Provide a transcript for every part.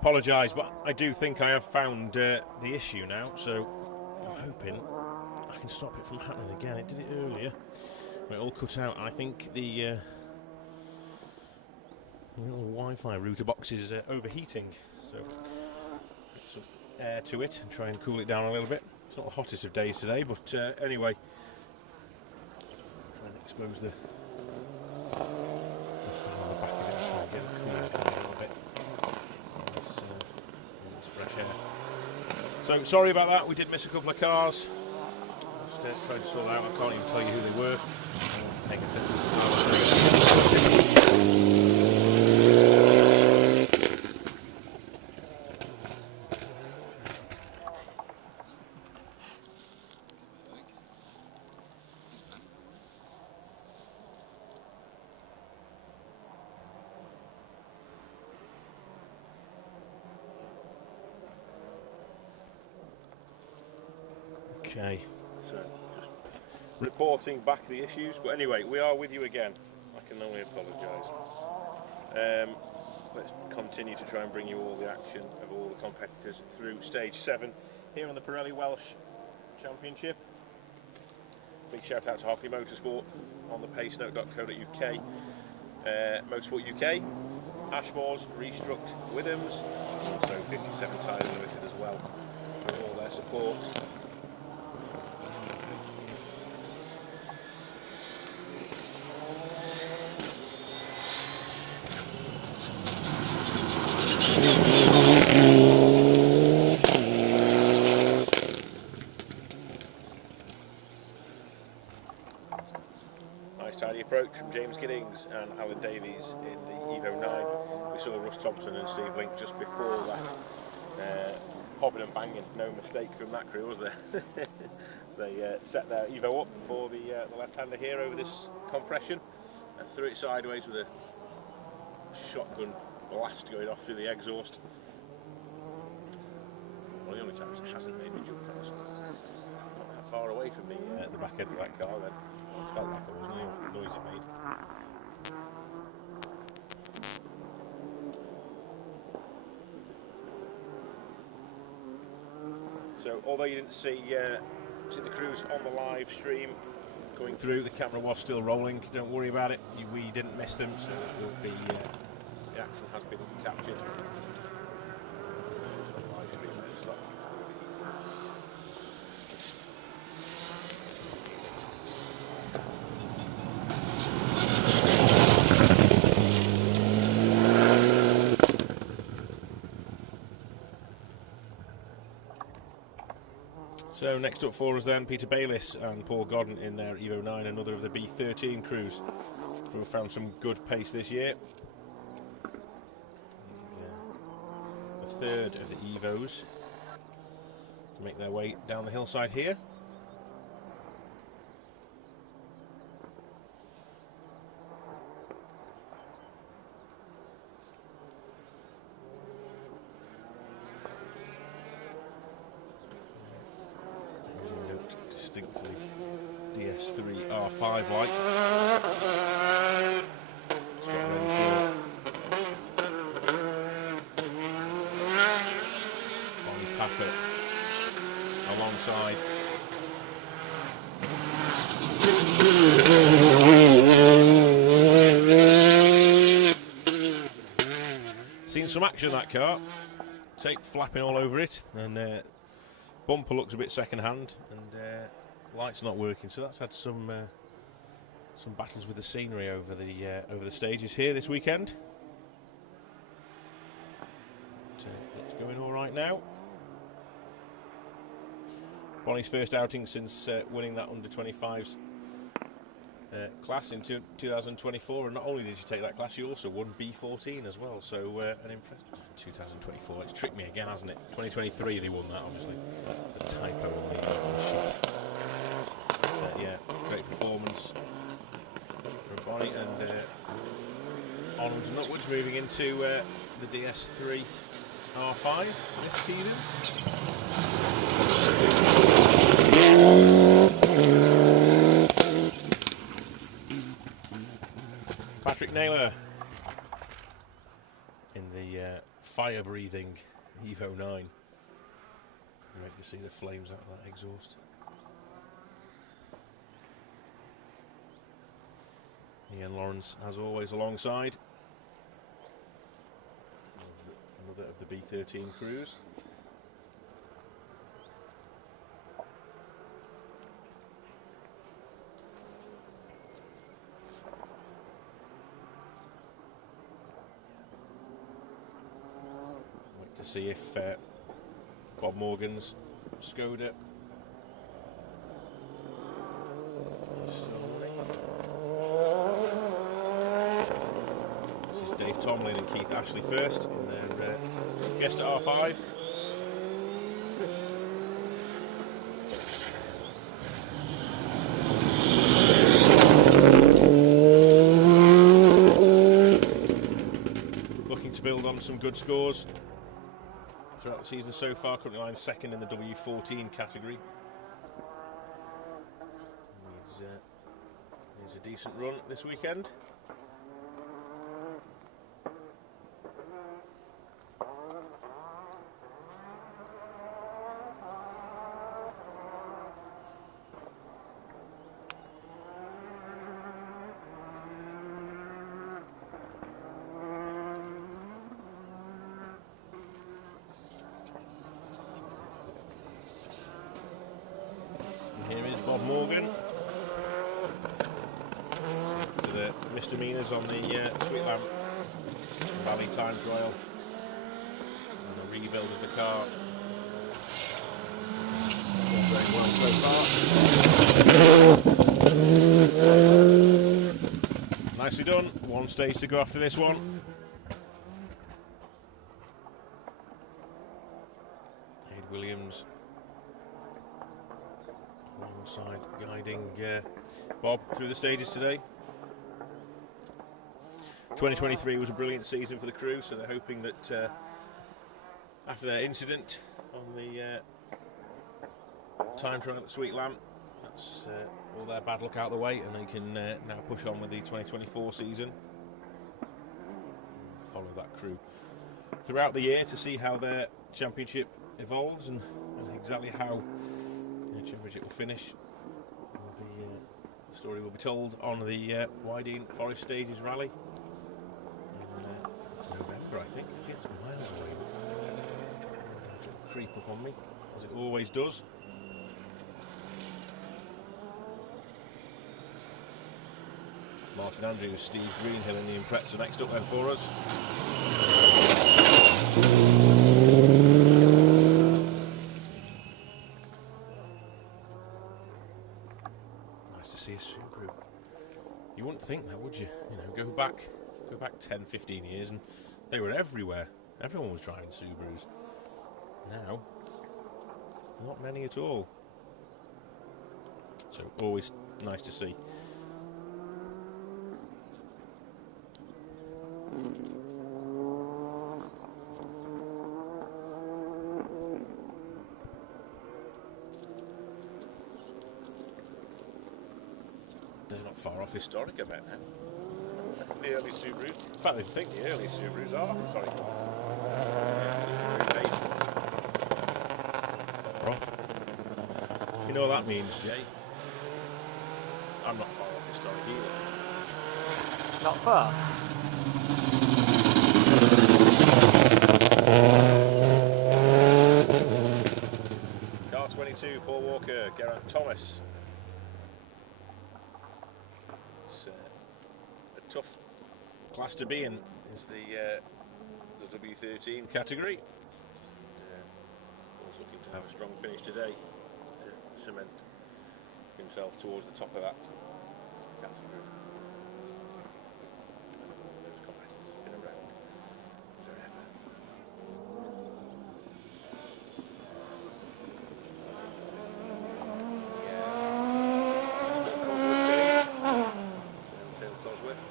apologise, but I do think I have found the issue now, so I'm hoping I can stop it from happening again. It did it earlier, but it all cut out. I think the little Wi-Fi router box is overheating, so put some air to it and try and cool it down a little bit. It's not the hottest of days today, but anyway, try and expose the fan on the back of it and try and get it cooled down a little bit. Nice fresh air. So sorry about that, we did miss a couple of cars. Just trying to sort that out. I can't even tell you who they were. Okay, so just reporting back the issues, but anyway, we are with you again. I can only apologise. Let's continue to try and bring you all the action of all the competitors through stage 7 here on the Pirelli Welsh Championship. Big shout out to Hockley Motorsport on the pacenote.co.uk, Motorsport UK, Ashmore's, Restruct, Withams, also 57 Tyres Limited as well for all their support. Tidy approach from James Giddings and Alan Davies in the Evo 9. We saw Russ Thompson and Steve Link just before that, popping and banging. No mistake from that crew, was there? As they set their Evo up for the left-hander here over this compression and threw it sideways with a shotgun blast going off through the exhaust. One of the only times it hasn't made me jump past. Not that far away from the back end of that car then. It felt like it wasn't the noise it made. So although you didn't see the crews on the live stream going through, the camera was still rolling. Don't worry about it. We didn't miss them, so it will be the action has been captured. It's just on live stream. So next up for us then, Peter Bayliss and Paul Godden in their Evo 9, another of the B13 crews who have found some good pace this year. The third of the Evos to make their way down the hillside here. Distinctly DS3 R5 like. Scott Renshaw. Bonnie Packer alongside. Seen some action that car. Tape flapping all over it, and bumper looks a bit second hand, and light's not working, so that's had some battles with the scenery over the stages here this weekend. But, it's going all right now. Bonnie's first outing since winning that under 25s class in 2024, and not only did she take that class, she also won B14 as well. So an impressive 2024. It's tricked me again, hasn't it? 2023 they won that, obviously. It's a typo on the sheet. But, yeah, great performance from Bonnie, and onwards and upwards, moving into the DS3 R5 this season. Patrick Naylor in the fire-breathing Evo 9. You can see the flames out of that exhaust. Ian Lawrence, as always, alongside. Another of the B13 crews. Wait to see if Bob Morgan's Skoda is still running. This is Dave Tomlin and Keith Ashley first in their Fiesta R5. Looking to build on some good scores throughout the season so far, currently lying second in the W14 category. Needs a decent run this weekend. Here is Bob Morgan for the misdemeanors on the Sweet Lamp Valley Time Trial and the rebuild of the car. Very well so far. Nicely done. One stage to go after this one. Ed Williams alongside guiding Bob through the stages today. 2023 was a brilliant season for the crew, so they're hoping that after their incident on the time trial at Sweet Lamp, that's all their bad luck out of the way, and they can now push on with the 2024 season. Follow that crew throughout the year to see how their championship evolves and exactly how championship will finish. The story will be told on the Wydene Forest Stages Rally in November, I think. I think it's miles away. It'll creep up on me, as it always does. Martin Andrews, Steve Greenhill and the Impreza next up then for us. See a Subaru. You wouldn't think that, would you? You know, go back 10, 15 years and they were everywhere. Everyone was driving Subarus. Now, not many at all. So always nice to see. They're not far off historic, I bet now. The early Subarus. In fact, I think the early Subarus are historic. You know what that means, Jay? I'm not far off historic either. Not far? Car 22, Paul Walker, Geraint Thomas. A tough class to be in is the W13 category. Paul's looking to have a strong finish today to cement himself towards the top of that category. Those competitors have been around forever. Escort Cosworth James. Tail Cosworth.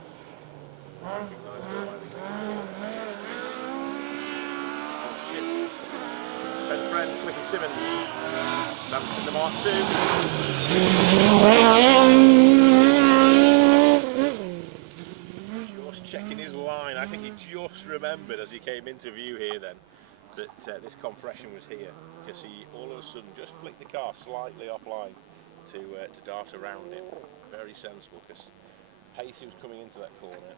Recognised the sponsorship. Ben Friend, Cliffy Simmons. That's in the Mark 2. Just checking his line. I think he just remembered as he came into view here then that this compression was here, because he all of a sudden just flicked the car slightly offline to dart around it. Very sensible, because pace he was coming into that corner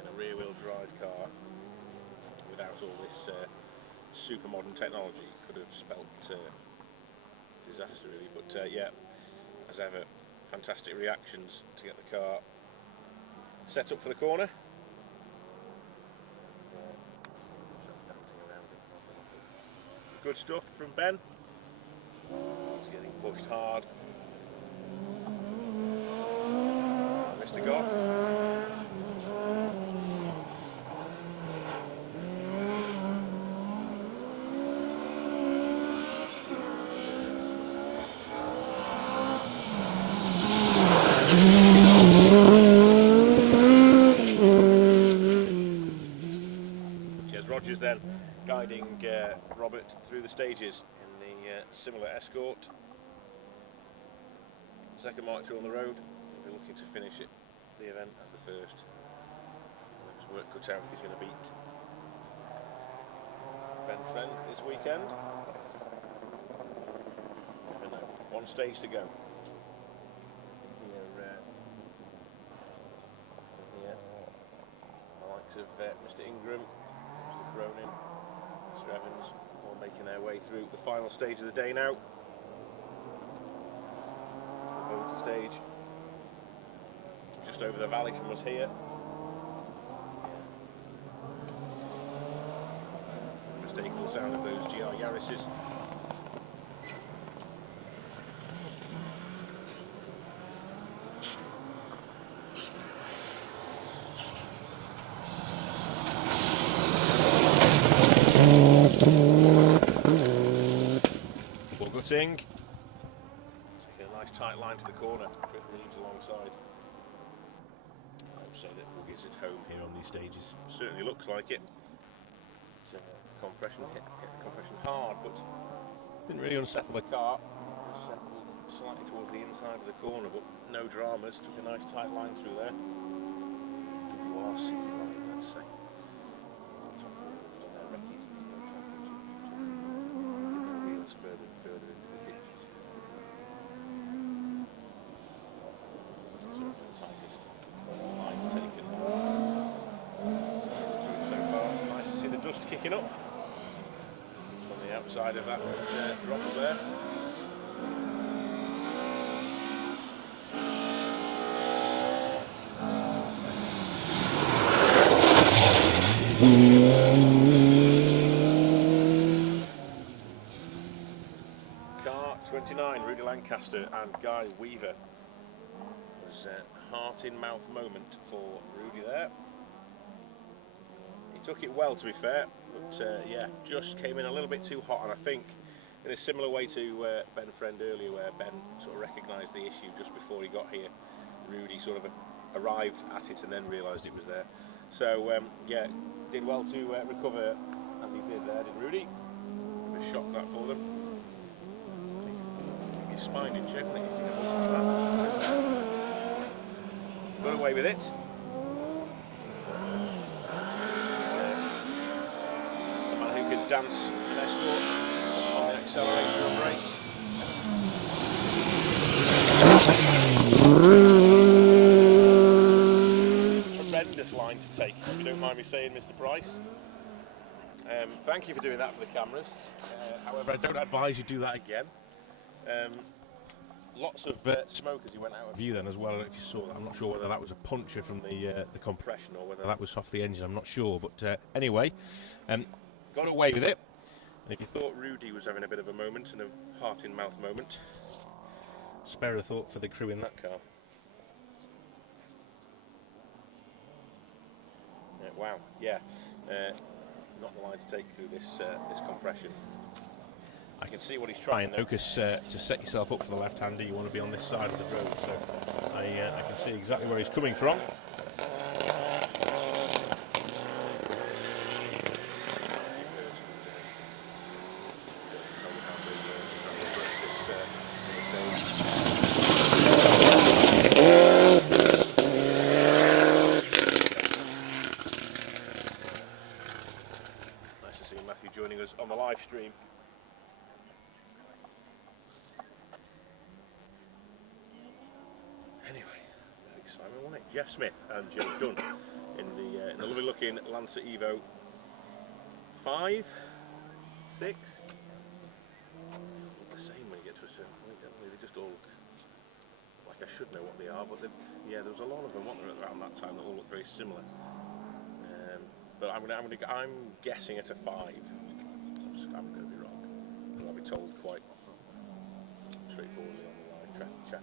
in a rear-wheel drive car without all this super modern technology could have spelt disaster really. But yeah, as ever, fantastic reactions to get the car set up for the corner. Good stuff from Ben. He's getting pushed hard. Mr. Goff. Rogers then guiding Robert through the stages in the similar Escort. Second Mark II on the road. We'll be looking to finish it, the event as the first. There's work cut out if he's going to beat Ben Friend this weekend. Never know. One stage to go. Here, the likes of Mr. Ingram, Cronin, Mr. Evans, all making their way through the final stage of the day now. The motor stage, just over the valley from us here. Unmistakable sound of those GR Yaris's. Taking a nice tight line to the corner with Reeves alongside. I would say that Woogie's at home here on these stages. Certainly looks like it. It's compression hit the compression hard, but didn't really unsettle the car. Settled slightly towards the inside of the corner, but no dramas. Took a nice tight line through there. WRC, let's say. Further and further into the ditches. Sort of the tightest line taken so far. Nice to see the dust kicking up on the outside of that drop there. Rudy Lancaster and Guy Weaver. It was a heart-in-mouth moment for Rudy there. He took it well, to be fair, but yeah, just came in a little bit too hot, and I think in a similar way to Ben Friend earlier, where Ben sort of recognised the issue just before he got here, Rudy sort of arrived at it and then realised it was there. So yeah, did well to recover as he did there, did Rudy? A shock that for them. Your spine in check, got away with it. A man who could dance an Escort on the accelerator and brake. Horrendous line to take, if you don't mind me saying, Mr. Price. Thank you for doing that for the cameras. However, I don't advise you do that again. Lots of smoke as he went out of view then as well. I don't know if you saw that. I'm not sure whether that was a puncture from the compression or whether that was off the engine. I'm not sure, but anyway, got away with it. And if you thought Rudy was having a bit of a moment and a heart-in-mouth moment, spare a thought for the crew in that car. Wow, yeah, not the line to take through this compression. I can see what he's trying though, because to set yourself up for the left-hander, you want to be on this side of the road. So I can see exactly where he's coming from. gentlemen, wasn't it? Jeff Smith and Joe Dunn in the lovely looking Lancer Evo 5, 6. Look the same when you get to a certain point, don't they? They just all look like I should know what they are, but yeah, there was a lot of them, weren't there, around that time that all look very similar. But I'm guessing at a 5. I'm going to be wrong. I'll be told quite straightforwardly on the live chat.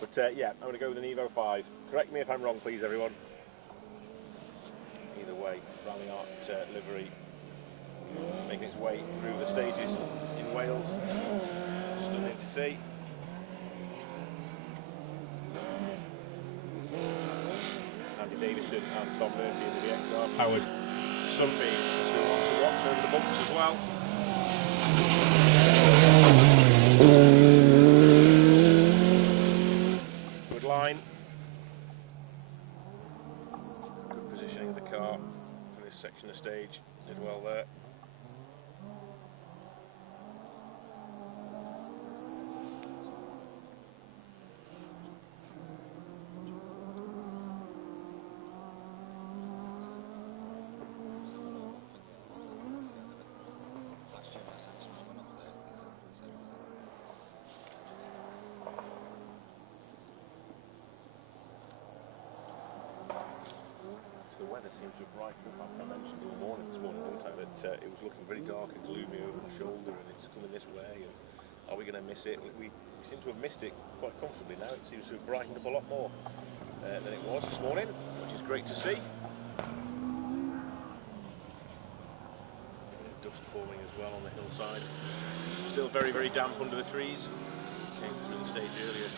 But yeah, I'm going to go with an Evo 5. Correct me if I'm wrong, please, everyone. Either way, Rally Art livery making its way through the stages in Wales. Stunning to see. Andy Davison and Tom Murphy in the VXR powered Sunbeam as we want to watch over the bumps as well. Good line. Good positioning of the car for this section of stage. Did well there. The weather seems to have brightened up. I mentioned this morning, that it was looking very dark and gloomy over my shoulder, and it's coming this way. And are we going to miss it? We seem to have missed it quite comfortably now. It seems to have brightened up a lot more than it was this morning, which is great to see. Dust forming as well on the hillside. Still very, very damp under the trees. Came through the stage earlier.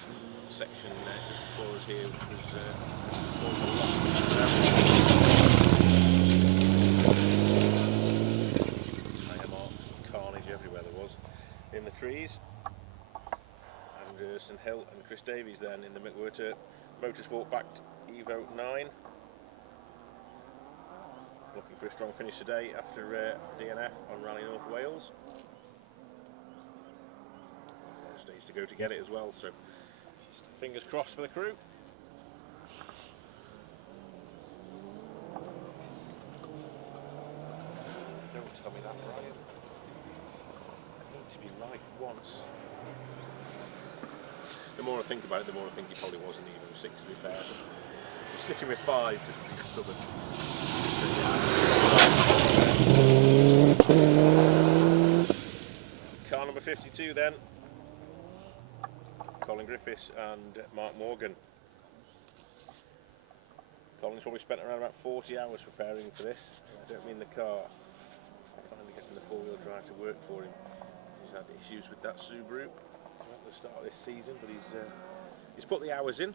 Section just before us here, which was causing a lot of tyre marks, carnage everywhere there was in the trees. Anderson Hill and Chris Davies then in the McWhirter Motorsport backed Evo 9. Looking for a strong finish today after DNF on Rally North Wales. One stage to go to get it as well, so fingers crossed for the crew. Don't tell me that, Brian. I need to be right once. The more I think about it, the more I think he probably wasn't even 6, to be fair. I'm sticking with 5, just to be stubborn. Car number 52 then. Colin Griffiths and Mark Morgan. Colin's probably spent around about 40 hours preparing for this. I don't mean the car. Finally getting the four-wheel drive to work for him. He's had issues with that Subaru at the start of this season, but he's put the hours in, and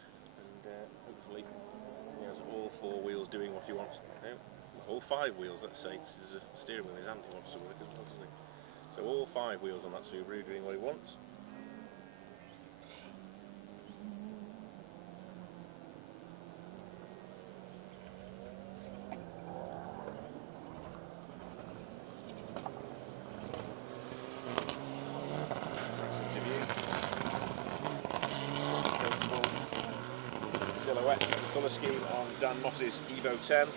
hopefully he has all 4 wheels doing what he wants. No, all 5 wheels, let's say, because there's a steering wheel in his hand he wants to work as well, doesn't he? So all 5 wheels on that Subaru doing what he wants. Silhouette and colour scheme on Dan Moss's Evo 10.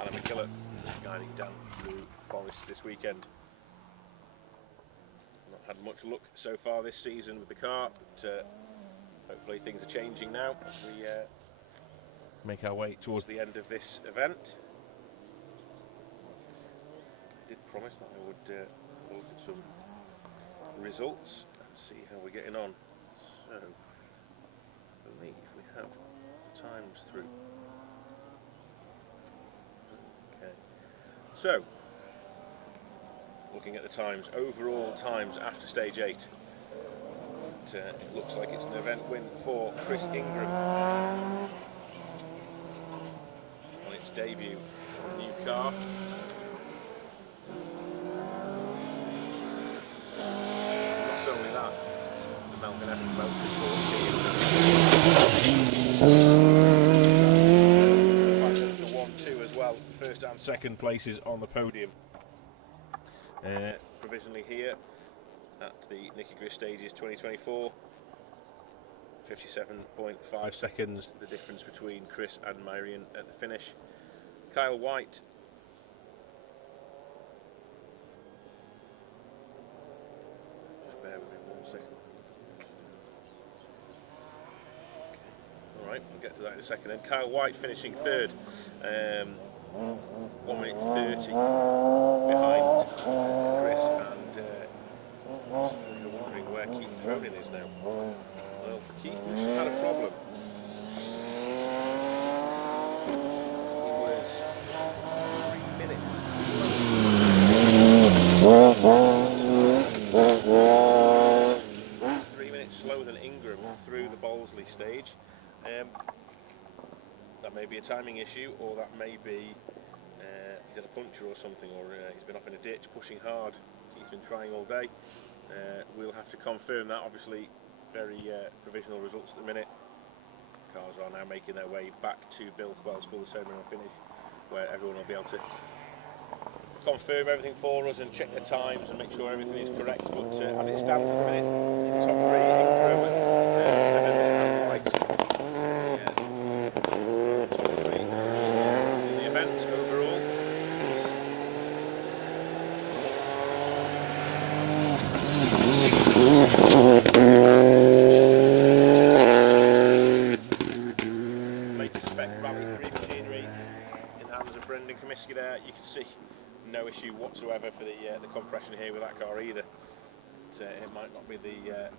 Immaculate guiding Dan through Forest this weekend. Not had much luck so far this season with the car, but hopefully things are changing now as we make our way towards the end of this event. I did promise that I would look at some results and see how we're getting on. So, I believe we have times through. Okay. So, looking at the times, overall times after stage 8. It looks like it's an event win for Chris Ingram. Debut on a new car. Not only that, the Melbourne Evans Motorsport team 1-2 as and second places on the podium. Provisionally here at the Nicky Grist Stages 2024. 57.5 seconds, the difference between Chris and Marion at the finish. Kyle White. Just bear with me 1 second. Alright, we'll get to that in a second then. Kyle White finishing third. 1 minute 30 behind Chris, and you're wondering where Keith Cronin is now. Well, Keith must have had a problem. He was 3 minutes. 3 minutes slower than Ingram through the Bowlesley stage. That may be a timing issue, or that may be he's had a puncture or something, or he's been up in a ditch pushing hard. He's been trying all day. We'll have to confirm that. Obviously, very provisional results at the minute. Cars are now making their way back to Bilthwells for the ceremonial finish, where everyone will be able to confirm everything for us and check the times and make sure everything is correct. But as it stands at the minute, in the top three, Ingram and White. Top three in the event overall. Latest spec Rally 3 machinery in the hands of Brendan Comiskey there. You can see no issue whatsoever for the compression here with that car either. It might not be the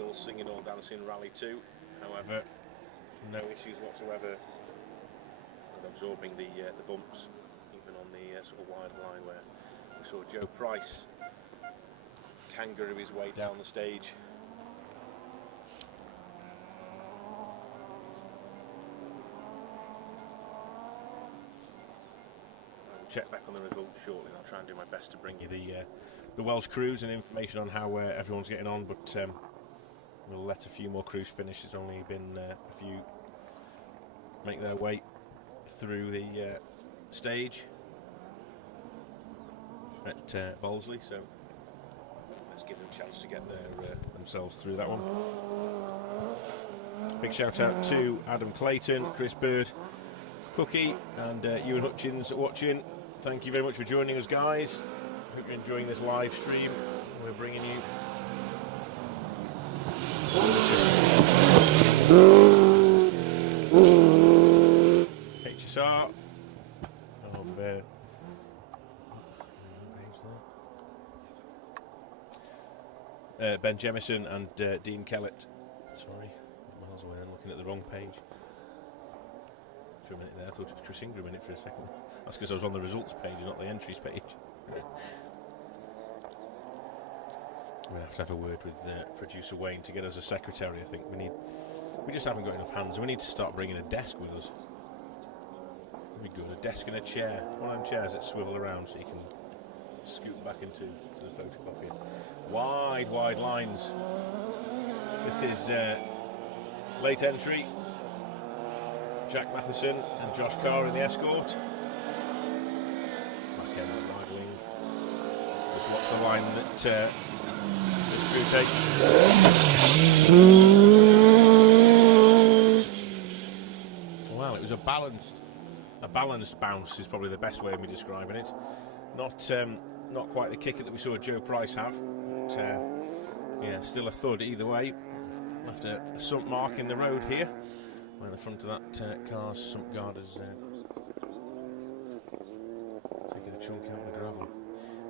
all singing, all dancing Rally 2. However, no issues whatsoever with absorbing the bumps, even on the sort of wide line where we saw Joe Price kangaroo his way down the stage. Check back on the results shortly, and I'll try and do my best to bring you the Welsh crews and information on how everyone's getting on, but we'll let a few more crews finish. It's only been a few make their way through the stage at Bowlesley, so let's give them a chance to get themselves through that one. Big shout out to Adam Clayton, Chris Bird, Cookie and Ewan Hutchins watching. Thank you very much for joining us, guys. Hope you're enjoying this live stream we're bringing you. HSR of Ben Jemison and Dean Kellett. Sorry, miles away and looking at the wrong page. For a minute there, I thought it was Chris Ingram in it for a second. That's because I was on the results page and not the entries page. We'll have to have a word with producer Wayne to get us a secretary. I think we just haven't got enough hands. We need to start bringing a desk with us. That'd be good. A desk and a chair. One of them chairs that swivel around so you can scoot back into the photocopier. Wide lines. This is late entry. Jack Matheson and Josh Carr in the Escort. Back end of the right wing. Just watch the line that the screw takes. Well, it was a balanced bounce is probably the best way of me describing it. Not quite the kicker that we saw Joe Price have. But, yeah, still a thud either way. Left a sump mark in the road here. Where the front of that car's sump guard has taken a chunk out of the gravel.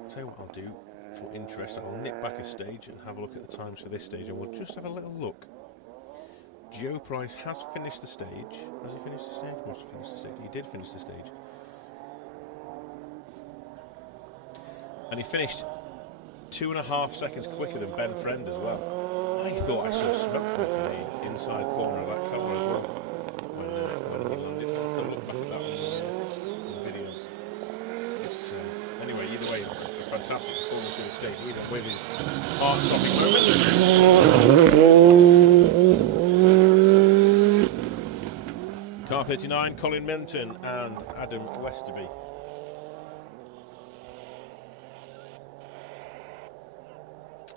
I'll tell you what I'll do for interest. I'll nip back a stage and have a look at the times for this stage, and we'll just have a little look. Joe Price has finished the stage. Has he finished the stage? Must have finished the stage. He did finish the stage. And he finished 2.5 seconds quicker than Ben Friend as well. I thought I saw smoke come from the inside corner of that car as well when he landed. I'll have to look back at that on the video. Anyway, either way, it's a fantastic performance in the stage with his heart-stopping moment. Car 39, Colin Minton and Adam Westerby.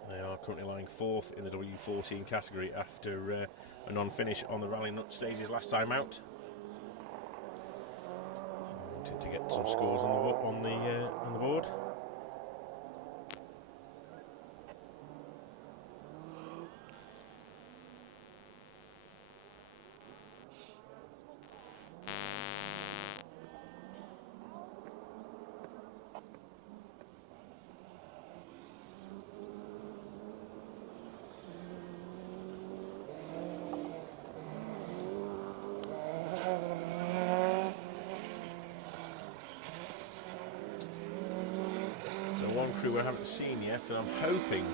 They are currently lying 4th in the W14 category after a non-finish on the rally nut stages last time out. Wanted to get some scores on the board. One crew I haven't seen yet, and I'm hoping,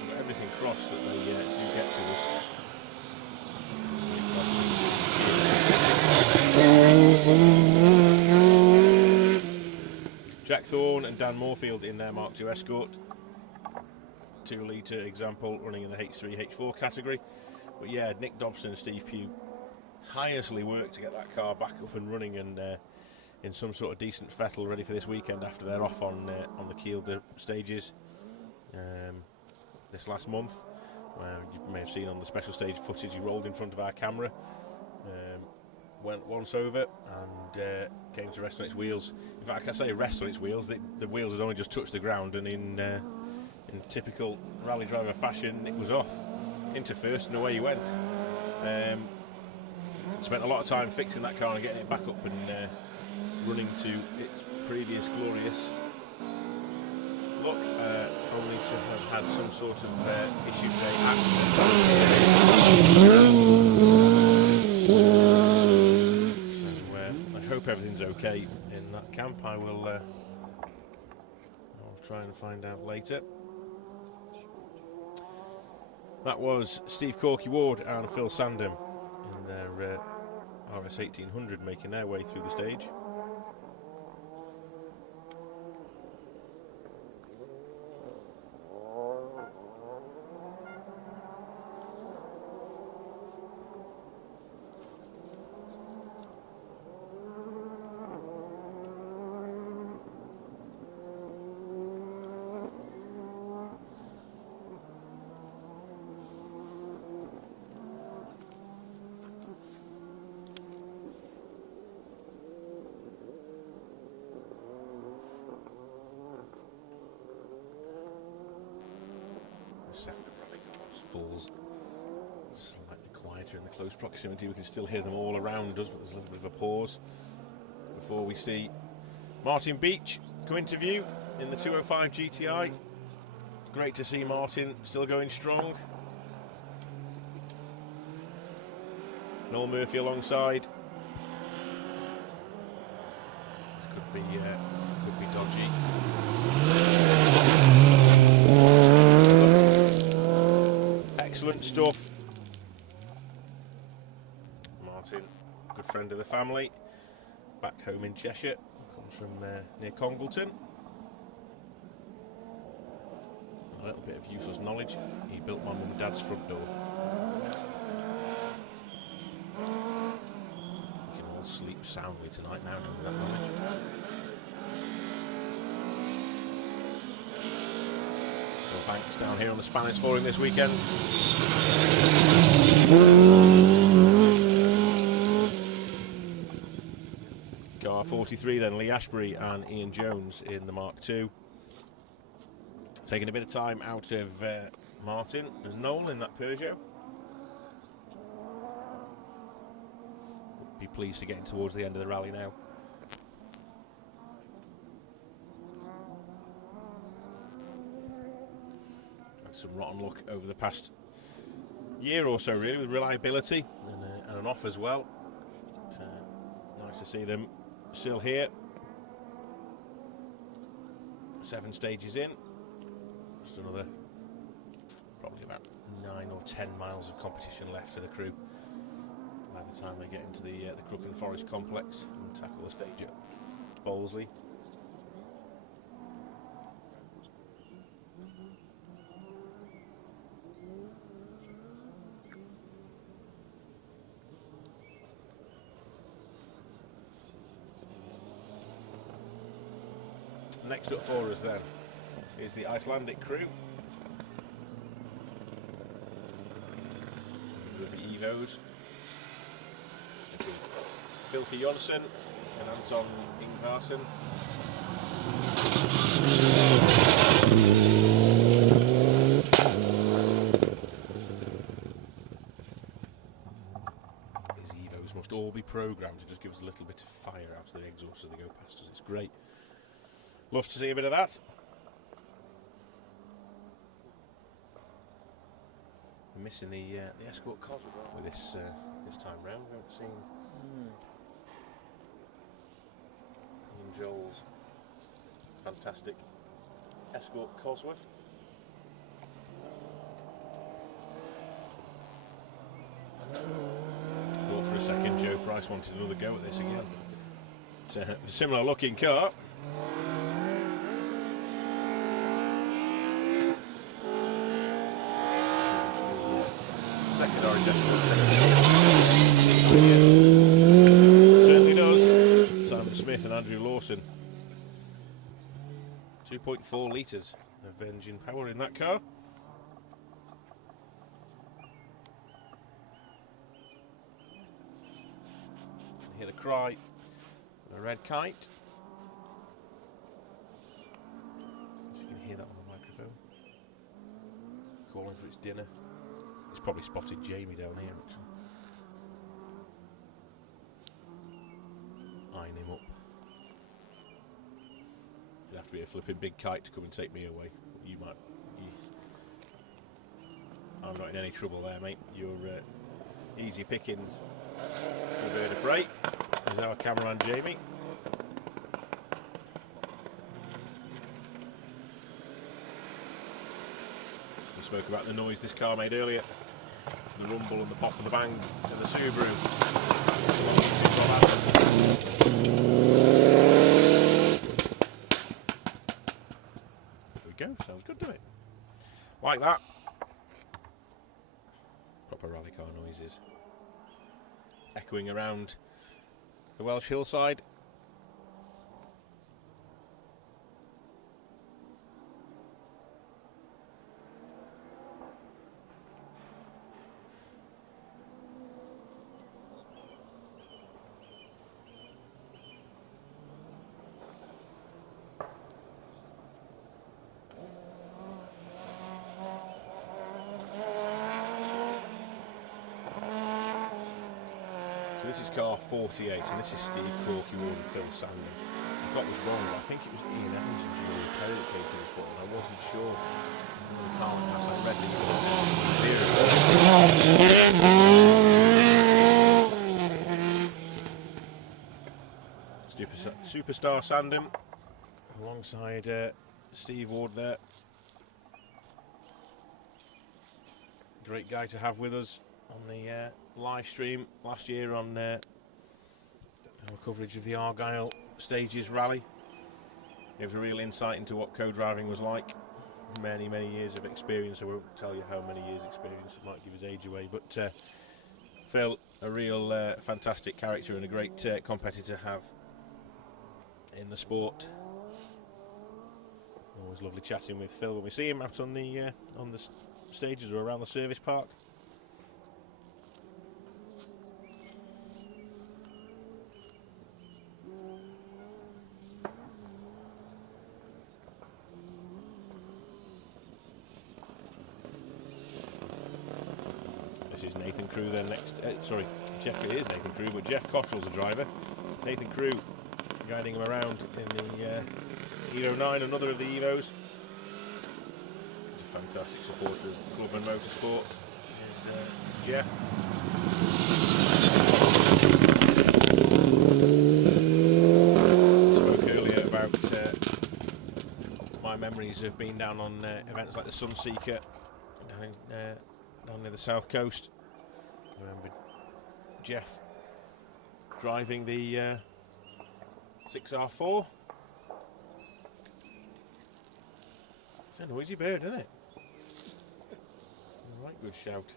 I've got everything crossed, that they do get to us. Jack Thorne and Dan Moorfield in their Mark II Escort. 2 litre example running in the H3, H4 category. But yeah, Nick Dobson and Steve Pugh tirelessly worked to get that car back up and running and in some sort of decent fettle ready for this weekend after they're off on the Kielder stages this last month. You may have seen on the special stage footage he rolled in front of our camera, went once over and came to rest on its wheels. In fact, I say rest on its wheels, the wheels had only just touched the ground, and in typical rally driver fashion it was off into first and away he went. Spent a lot of time fixing that car and getting it back up and running to its previous glorious look, only to have had some sort of issue accident. So, I hope everything's okay in that camp. I'll try and find out later. That was Steve Corky Ward and Phil Sandham in their RS 1800 making their way through the stage. Falls slightly quieter in the close proximity. We can still hear them all around us, but there's a little bit of a pause before we see Martin Beach come into view in the 205 GTI. Great to see Martin still going strong. Noel Murphy alongside. This could be dodgy. Excellent stuff. Martin, good friend of the family, back home in Cheshire, comes from near Congleton. A little bit of useless knowledge. He built my mum and dad's front door. We can all sleep soundly tonight now knowing that knowledge. Banks down here on the Spanish for him this weekend. Car 43 then, Lee Ashbury and Ian Jones in the Mark II. Taking a bit of time out of Martin and Noel in that Peugeot. Be pleased to get in towards the end of the rally now. Some rotten luck over the past year or so, really, with reliability and an off as well. But, nice to see them still here. 7 stages in. Just another probably about 9 or 10 miles of competition left for the crew by the time they get into the Crooken Forest complex and tackle the stage at Bowlesley. next up for us then is the Icelandic crew. These are the Evos. This is Filke Jonsson and Anton Ingvarsson. These Evos must all be programmed to just give us a little bit of fire out of the exhaust as they go past us. It's great. Love to see a bit of that. We're missing the Escort cos with this time round. We haven't seen Ian Joel's fantastic Escort Cosworth. Thought for a second Joe Price wanted another go at this again. It's a similar looking car. Second orange certainly does. Simon Smith and Andrew Lawson. 2.4 litres of engine power in that car. You hear the cry of a red kite. If you can hear that on the microphone. Calling for its dinner. He's probably spotted Jamie down here, actually. Eyeing him up. It'd have to be a flipping big kite to come and take me away. You might. I'm not in any trouble there, mate. You're easy pickings. A bird of prey. There's our cameraman, Jamie. We spoke about the noise this car made earlier. The rumble and the pop and the bang of the Subaru. There we go, sounds good, doesn't it? Like that. Proper rally car noises. Echoing around the Welsh hillside. So this is car 48, and this is Steve Corkyward and Phil Sandon. I got this wrong, but I think it was Ian Evans and Julie Perry that came through before, and I wasn't sure. Superstar Sandon alongside Steve Ward there. Great guy to have with us on the live stream last year on our coverage of the Argyle Stages Rally. It was a real insight into what co-driving was like. Many years of experience. I won't tell you how many years experience, it might give his age away, but Phil, a real fantastic character and a great competitor to have in the sport. Always lovely chatting with Phil when we see him out on the stages or around the service park. This is Nathan Crew then next. Sorry, Jeff. It is Nathan Crew, but Jeff Cottrell's the driver. Nathan Crew guiding him around in the Evo 9, another of the Evos. He's a fantastic supporter of Clubman Motorsport. Is Jeff. Spoke earlier about my memories of being down on events like the Sunseeker down near the south coast. I remember Jeff driving the 6R4. It's a noisy bird, isn't it? Right, good shout.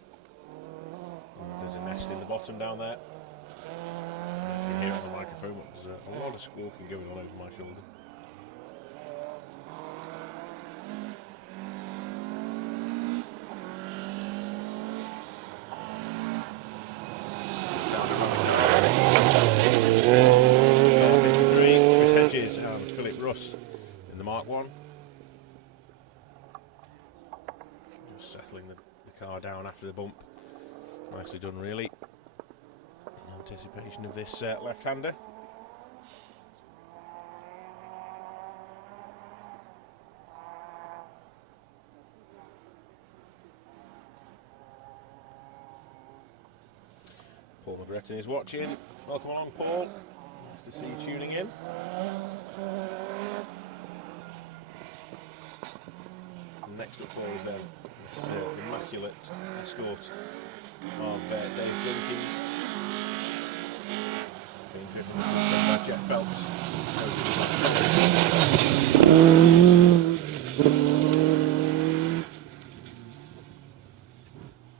And there's a nest in the bottom down there. I don't know if you can hear it on the microphone, but there's a lot of squawking going on over my shoulder. down after the bump. Nicely done, really. In anticipation of this left-hander. Paul McGretton is watching. Welcome on, Paul. Nice to see you tuning in. Next up for us then, this Immaculate Escort of Dave Jenkins, being driven by Jeff Phelps.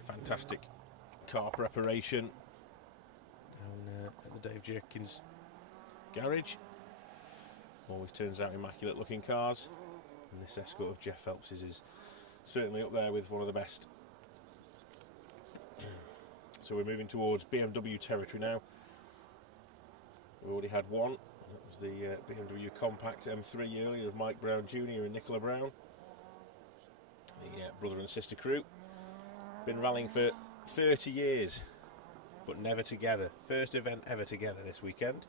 Fantastic car preparation down at the Dave Jenkins garage. Always turns out immaculate looking cars. And this Escort of Jeff Phelps's is certainly up there with one of the best. So we're moving towards BMW territory now. We already had one. That was the BMW Compact M3 earlier of Mike Brown Jr. and Nicola Brown. The brother and sister crew. Been rallying for 30 years, but never together. First event ever together this weekend.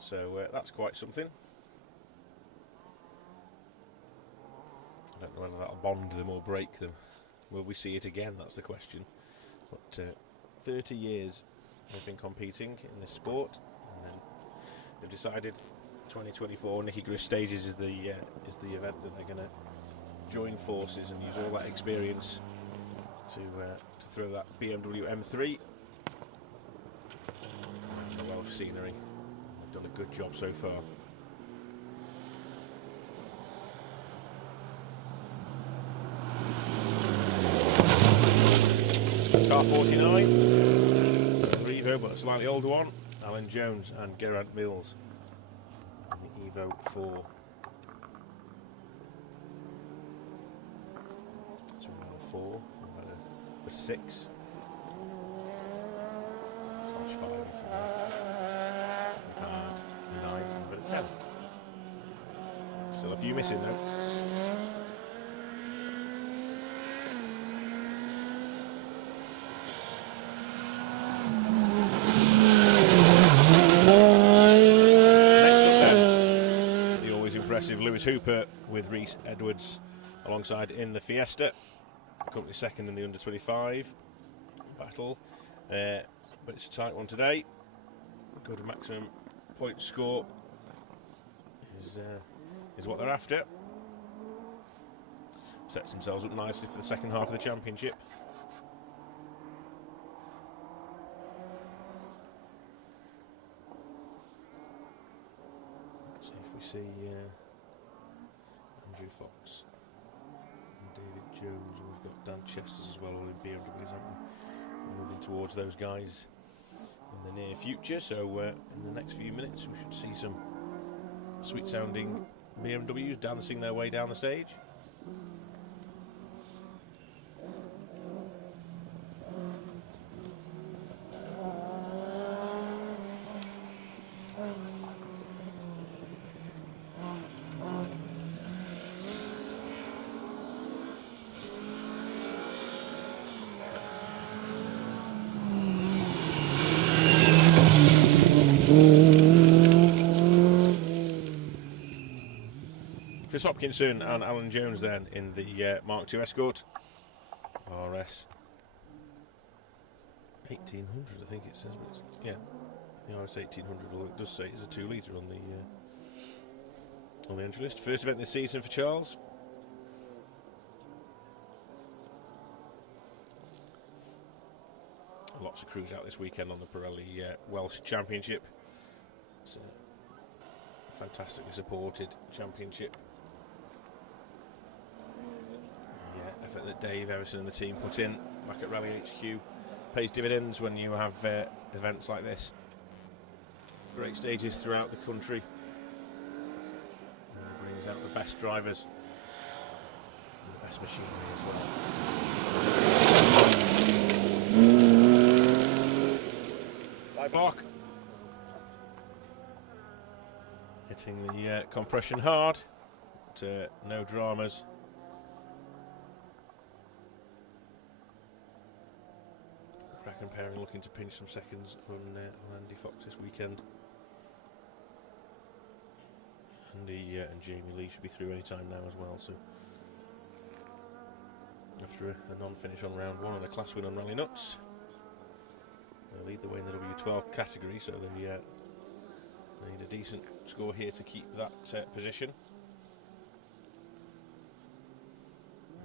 So that's quite something. I don't know whether that'll bond them or break them. Will we see it again? That's the question. But 30 years they've been competing in this sport, and then they've decided 2024 Nicky Grist Stages is the event that they're going to join forces and use all that experience to throw that BMW M3 and the Welsh scenery. They've done a good job so far. Car 49, Evo, but a slightly older one, Alan Jones and Geraint Mills in the Evo 4. So we've got a 4, we've got a 6, /5, we've had a 9, we've had a 10. Still a few missing though. Lewis Hooper with Rhys Edwards alongside in the Fiesta, company second in the under 25 battle, but it's a tight one today. Good maximum point score is what they're after. Sets themselves up nicely for the second half of the championship. Let's see if we see Andrew Fox and David Jones, and we've got Dan Chesters as well, all in BMWs, aren't we? Moving towards those guys in the near future, so in the next few minutes we should see some sweet sounding BMWs dancing their way down the stage. Chris Hopkinson and Alan Jones then in the Mark II Escort RS 1800, I think it says, but it's, yeah, the RS 1800, although it does say it's a 2 litre on the entry list. First event this season for Charles. Lots of crews out this weekend on the Pirelli Welsh Championship. It's a fantastically supported championship. Effort that Dave Everson and the team put in back at Rally HQ pays dividends when you have events like this. Great stages throughout the country. Brings out the best drivers and the best machinery as well. By Bach. Hitting the compression hard, but no dramas. and Pairing looking to pinch some seconds on Andy Fox this weekend. Andy and Jamie Lee should be through any time now as well. So after a non-finish on round 1 and a class win on Rally Nuts, they lead the way in the W12 category, so they need a decent score here to keep that position.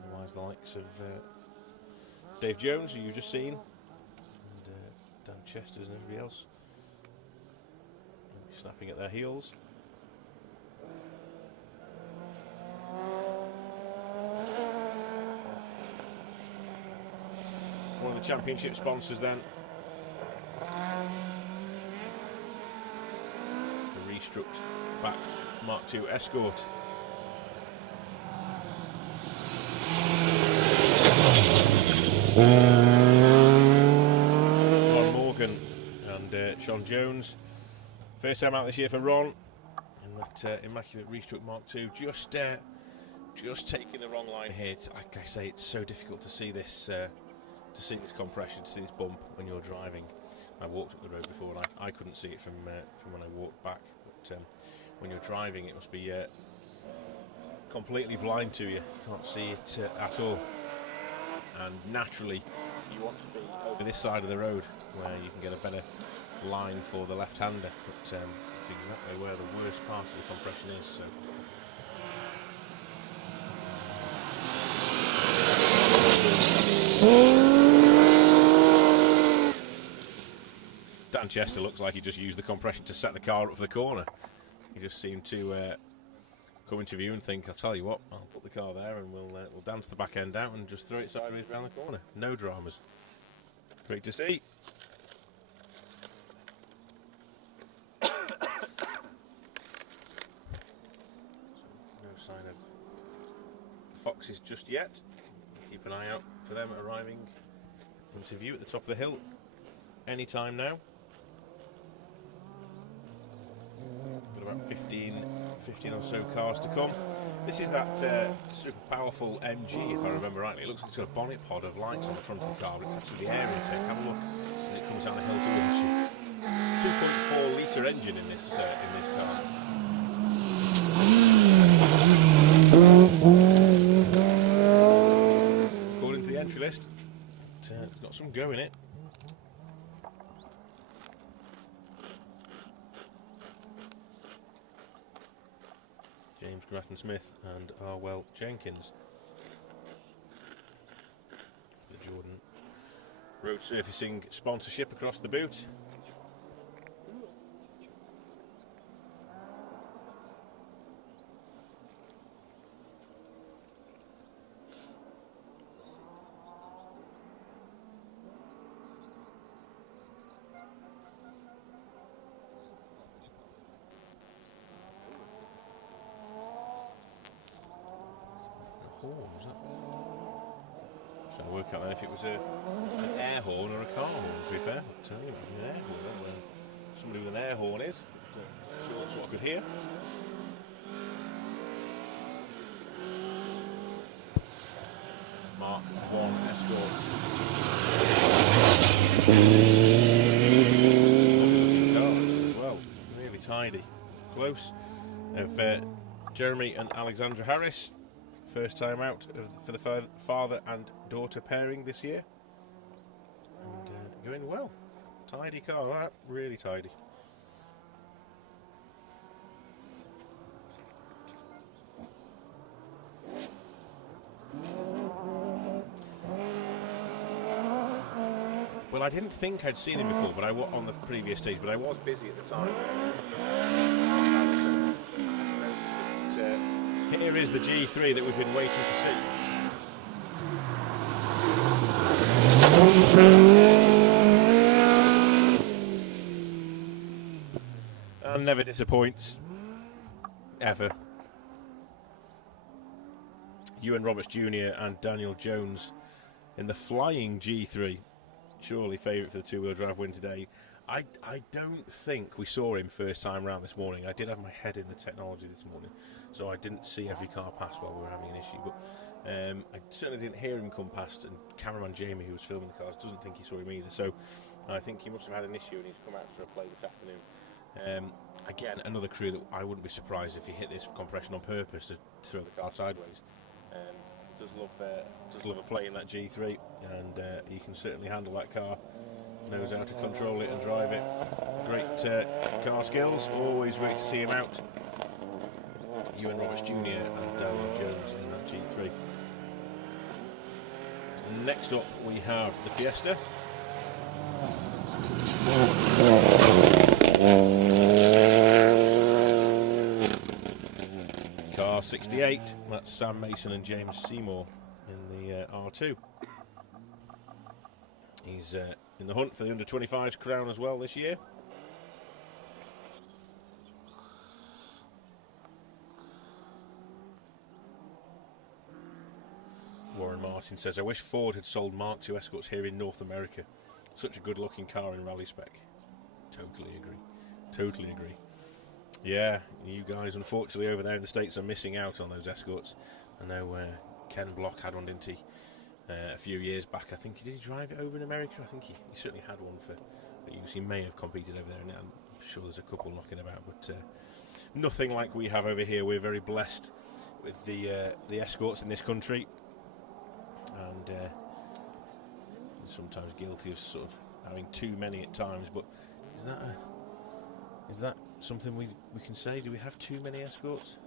Otherwise, the likes of Dave Jones, who you've just seen, and Dan Chesters and everybody else will be snapping at their heels. One of the championship sponsors then, the restruct-backed Mark II Escort. Ron Morgan and Sean Jones. First time out this year for Ron in that Immaculate restruct Mark II. Just taking the wrong line here. Like I say, it's so difficult to see this compression, to see this bump when you're driving. I walked up the road before and I couldn't see it from when I walked back. But when you're driving, it must be completely blind to you. You can't see it at all. And naturally, you want to be over this side of the road where you can get a better line for the left-hander. But it's exactly where the worst part of the compression is. So. Dan Chester looks like he just used the compression to set the car up for the corner. He just seemed to come into view and think, I'll tell you what, I'll put the car there and we'll dance the back end out and just throw it sideways around the corner. No dramas. Great to see. No sign of foxes just yet. Keep an eye out for them arriving into view at the top of the hill any time now. Got about 15 or so cars to come. This is that super powerful MG, if I remember rightly. It looks like it's got a bonnet pod of lights on the front of the car, but it's actually the air intake. Have a look as it comes down the hill towards you. 2.4 litre engine in this car. According to the entry list, it's got some go in it. James Grattan-Smith and Arwell Jenkins. The Jordan Road Surfacing sponsorship across the boot. Was that? Trying to work out then if it was an air horn or a car horn, to be fair. I'll tell you about an air horn. I don't know where somebody with an air horn is. I'm sure that's what I could hear. Mark I Escort. As well, really tidy. Close of Jeremy and Alexandra Harris. First time out for the father and daughter pairing this year. And going well. Tidy car, that. Really tidy. Well, I didn't think I'd seen him before, but on the previous stage, but I was busy at the time. Here is the G3 that we've been waiting to see. And never disappoints. Ever. Ewan Roberts Jr. and Daniel Jones in the flying G3. Surely favourite for the two-wheel drive win today. I don't think we saw him first time round this morning. I did have my head in the technology this morning, so I didn't see every car pass while we were having an issue. But I certainly didn't hear him come past, and cameraman Jamie, who was filming the cars, doesn't think he saw him either. So I think he must have had an issue, and he's come out for a play this afternoon. Again, another crew that I wouldn't be surprised if he hit this compression on purpose to throw the car sideways. Does love a play in that G3, and he can certainly handle that car. Knows how to control it and drive it. Great car skills. Always great to see him out. Ewan Roberts Jr. and Darren Jones in that G3. Next up we have the Fiesta. Car 68, that's Sam Mason and James Seymour in the R2. He's in the hunt for the under-25s crown as well this year. Warren Martin says, I wish Ford had sold Mark II Escorts here in North America. Such a good looking car in rally spec. Totally agree. Totally agree. Yeah, you guys unfortunately over there in the States are missing out on those Escorts. I know Ken Block had one, didn't he, a few years back. I think, did he drive it over in America? I think he certainly had one for use. He may have competed over there, and I'm sure there's a couple knocking about, but nothing like we have over here. We're very blessed with the Escorts in this country, and sometimes guilty of sort of having too many at times. But is that something we can say? Do we have too many Escorts?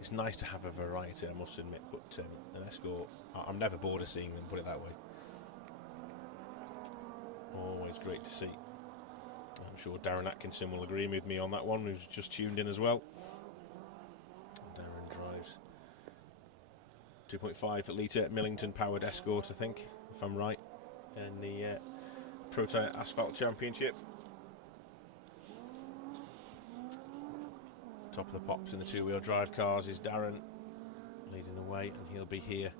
It's nice to have a variety, I must admit, but an Escort, I'm never bored of seeing them, put it that way. Always great to see. I'm sure Darren Atkinson will agree with me on that one, who's just tuned in as well. Darren drives 2.5 litre Millington powered Escort, I think, if I'm right, in the Proto Asphalt Championship. Top of the pops in the two-wheel drive cars is Darren, leading the way, and he'll be here.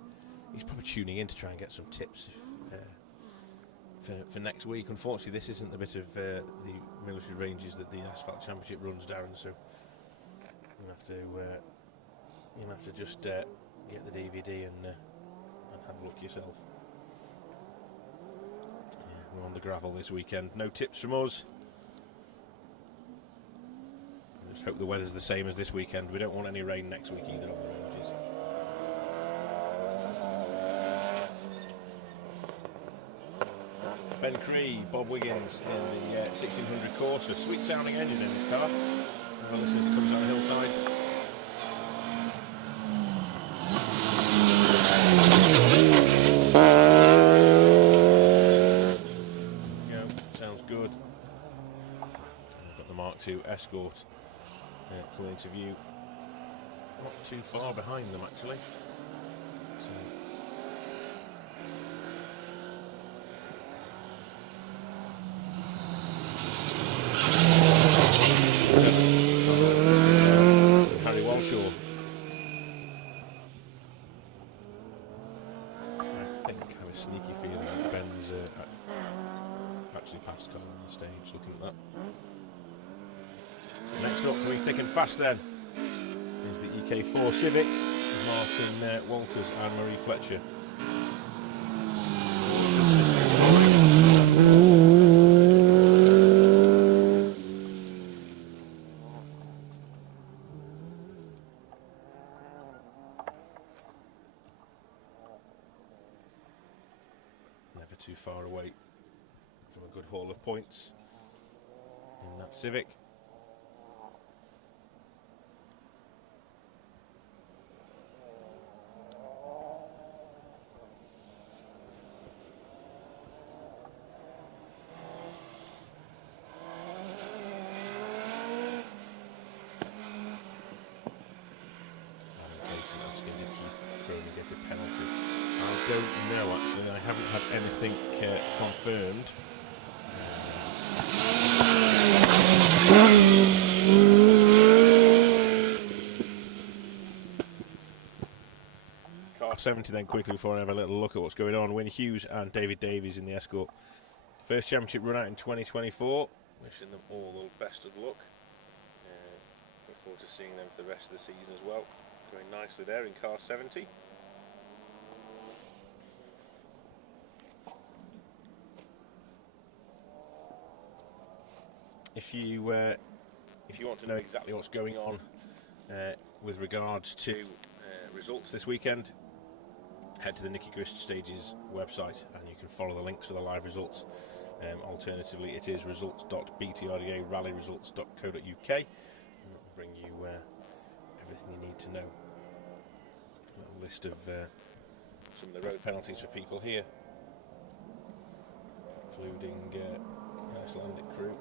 He's probably tuning in to try and get some tips for next week. Unfortunately, this isn't the bit of the military ranges that the Asphalt Championship runs, Darren, so you'll have to just get the DVD and have a look yourself. Yeah, we're on the gravel this weekend. No tips from us. Just hope the weather's the same as this weekend. We don't want any rain next week either on the ranges. Ben Cree, Bob Wiggins in the 1600 Corsa. Sweet sounding engine in this car. Well, as it comes down the hillside. There we go. Sounds good. I've got the Mark II Escort coming into view, not too far behind them actually. Harry Walshaw. I think I have a sneaky feeling that Ben's actually passed Carl on the stage, looking at that. Next up, coming thick and fast then, is the EK4 Civic, Martin Walters and Marie Fletcher. Never too far away from a good haul of points in that Civic. Asking did Keith Cronin get a penalty? I don't know actually, I haven't had anything confirmed. Car 70 then quickly before I have a little look at what's going on. Wyn Hughes and David Davies in the Escort. First championship run out in 2024. Wishing them all the best of luck. Look forward to seeing them for the rest of the season as well. Going nicely there in car 70. If you want to know exactly what's going on with regards to results this weekend, head to the Nicky Grist Stages website and you can follow the links for the live results. Alternatively, it is results.btrdarallyresults.co.uk, and it will bring you everything you need to know. A list of some of the road penalties for people here, including Icelandic crew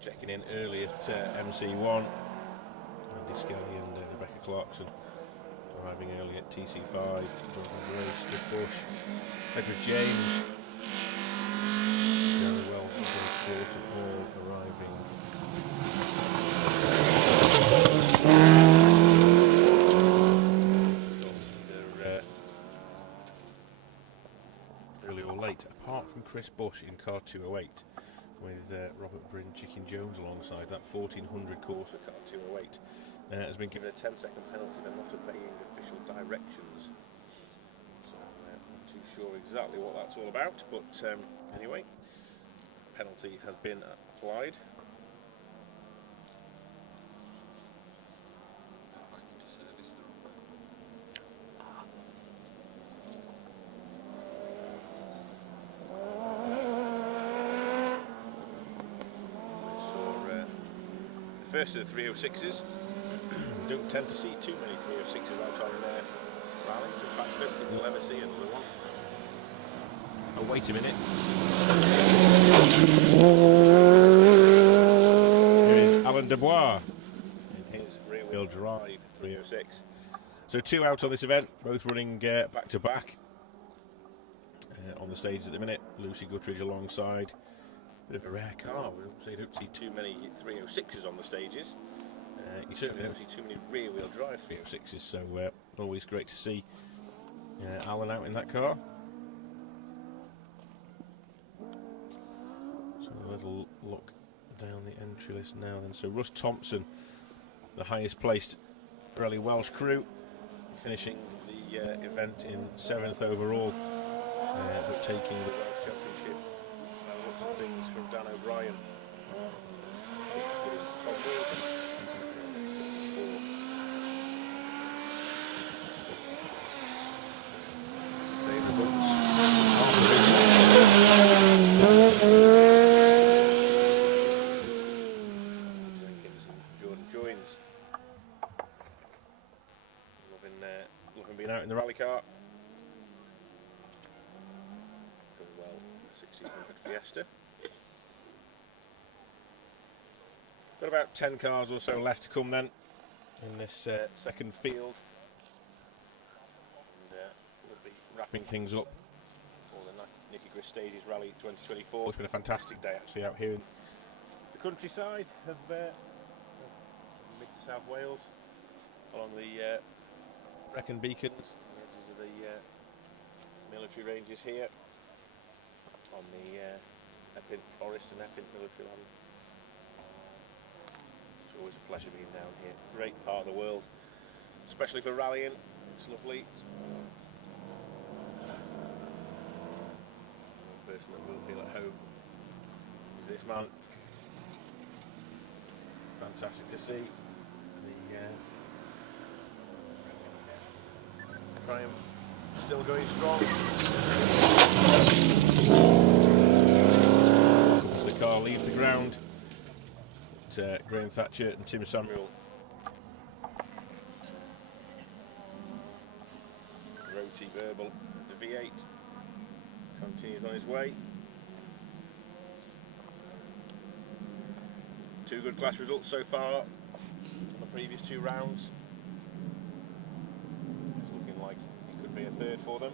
checking in early at MC1, Andy Skelly and Rebecca Clarkson arriving early at TC5, Jonathan Grace, Chris Bush, Edward James, Jerry Welsh and Jordan all arriving either early or late, apart from Chris Bush in car 208 with Robert Bryn Chicken Jones alongside. That 1400 course for car 208 has been given a 10-second penalty for not obeying official directions. So I'm not too sure exactly what that's all about, but anyway, penalty has been applied. First of the 306s. Don't tend to see too many 306s out on rallies. In fact, I don't think you'll ever see another one. Oh, wait a minute. Here is Alan Dubois in his rear-wheel drive 306. So 2 out on this event, both running back to back on the stages at the minute. Lucy Guttridge alongside. Bit of a rare car, so you don't see too many 306s on the stages. You certainly don't see too many rear-wheel drive 306s, so always great to see Alan out in that car. So a little look down the entry list now then. So Russ Thompson, the highest placed Pirelli Welsh crew, finishing the event in 7th overall, but taking the Welsh Championship. Lots of things from Dan O'Brien. Jordan joins. Loving being out in the rally car. Going well, 1600 Fiesta. Got about 10 cars or so left to come then in this second field. And we'll be wrapping things up for the Nicky Grist Stages Rally 2024. It's been a fantastic day actually out here in the countryside of mid to South Wales, along the Brecon Beacons, the edges of the military ranges here, on the Epping Forest and Epping military land. It's always a pleasure being down here. Great part of the world, especially for rallying. It's lovely. One person that will feel at home is this man. Fantastic to see. The Triumph still going strong. As the car leaves the ground, Graham Thatcher and Tim Samuel. Roti Verbal, the V8 continues on his way. 2 good class results so far on the previous 2 rounds. It's looking like it could be a third for them.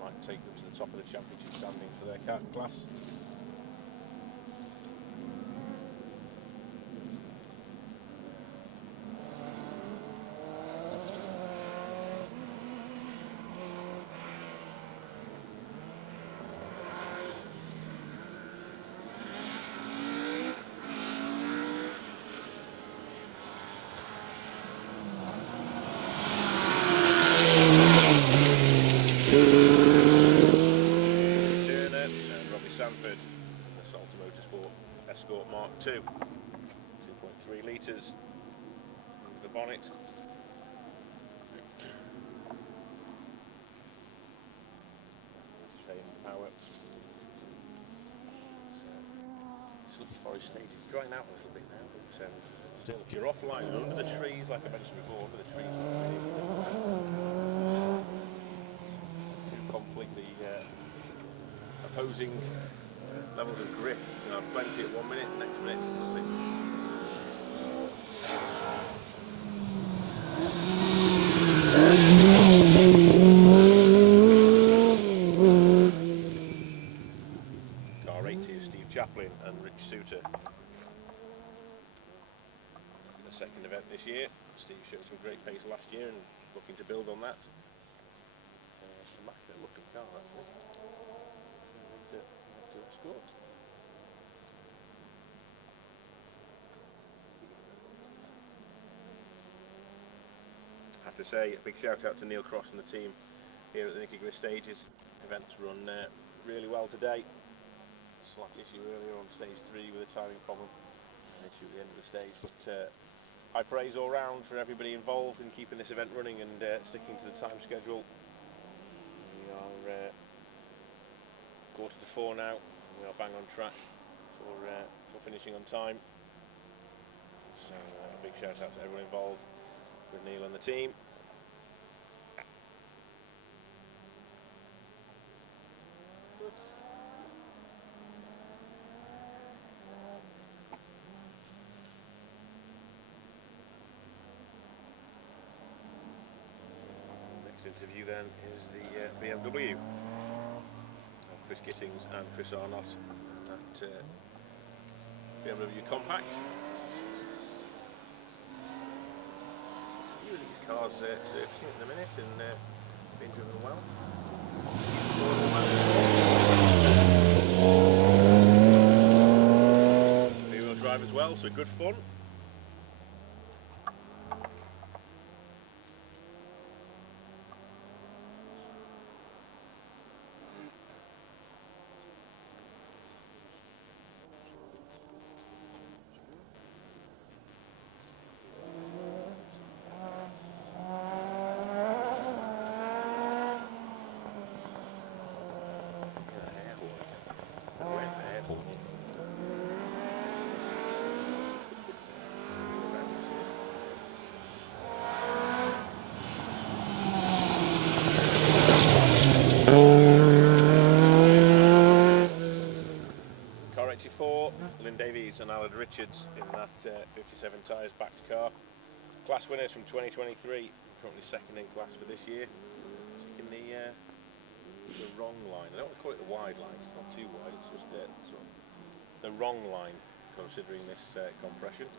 Might take them to the top of the championship standing for their class. Fiesta Motorsport Escort Mark II. 2.3 litres. The bonnet. Same power. So, Silky Forest stage is drying out a little bit now, but still, if you're offline and under the trees, like I mentioned before, under the trees, two completely opposing levels of grip. You know, plenty at 1 minute, next minute, nothing. Car 80 is Steve Chaplin and Rich Suter. The second event this year. Steve showed some great pace last year and looking to build on that. Immaculate looking car, actually. To Escort. I have to say, a big shout out to Neil Cross and the team here at the Nicky Grist stages. Events run really well today. Slight issue earlier on stage 3 with a timing problem, an issue at the end of the stage, but high praise all round for everybody involved in keeping this event running and sticking to the time schedule. We are 3:45 now, and we are bang on track for finishing on time. So a big shout out to everyone involved with Neil and the team. Interview then is the BMW of Chris Gittings and Chris Arnott at BMW Compact. A few of these cars surfacing at the minute and being driven well. Rear-wheel drive as well, so good fun. And Alan Richards in that 57 tyres backed car. Class winners from 2023, currently second in class for this year. Taking the wrong line. I don't want to call it the wide line, it's not too wide, it's just sort of the wrong line considering this compression.